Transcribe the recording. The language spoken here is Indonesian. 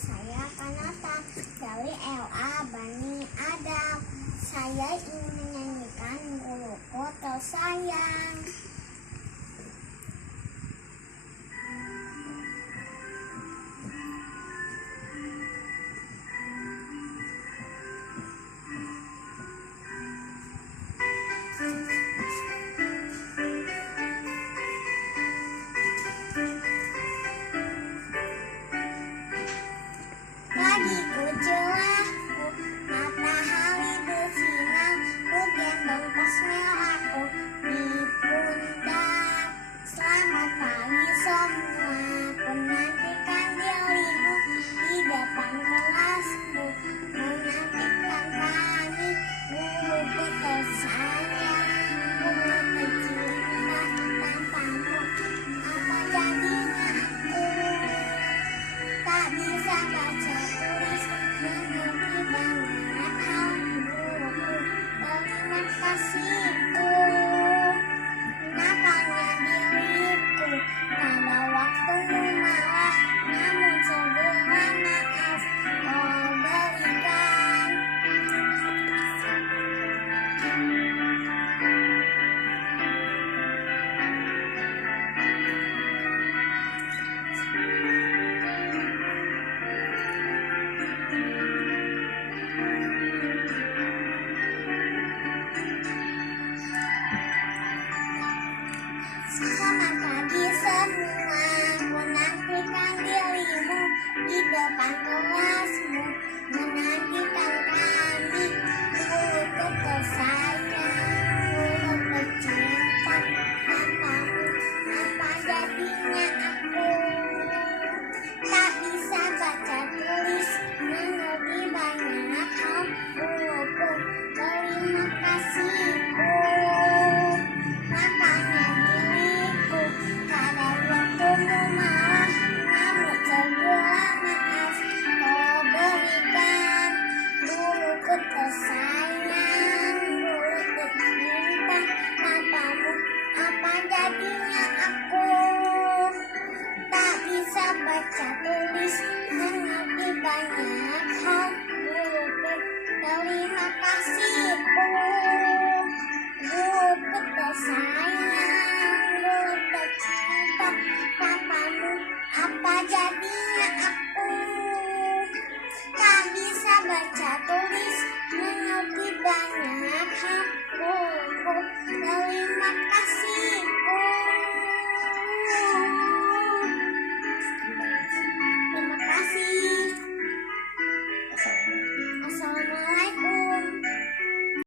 saya Kanata dari LA Bani Adam. Saya ingin menyanyikan Guluku Tersayang. Pagiku cerahku, matahari bersinar, ku gendong tas merahku di pundak. Selamat pagi semua, ku nantikan dirimu di depan kelasku, menantikan kami, guruku tersayang, guru tercinta, tanpamu apa jadinya aku? Tak bisa baca tulis, mengerti banyak hal, guruku, terima kasihku. Nakalnya diriku, pada waktumu marah, namun segera maaf kau berikan. Selamat pagi semua, ku nantikan dirimu di depan kelasmu, menantikan kami, guruku tersayang, guru tercinta, tanpamu apa jadinya aku? Tak bisa baca tulis, mengerti banyak hal, guruku, terima kasihku. Makanya diriku, pada waktumu marah, namun segera maaf kau berikan. Guruku tersayang, guru tercinta, tanpamu apa jadinya aku? Tak bisa baca tulis, mengerti banyak hal, guruku, terima kasihku. Guruku tersayang, guru tercinta, tanpamu apa jadinya aku? Tak bisa baca tulis,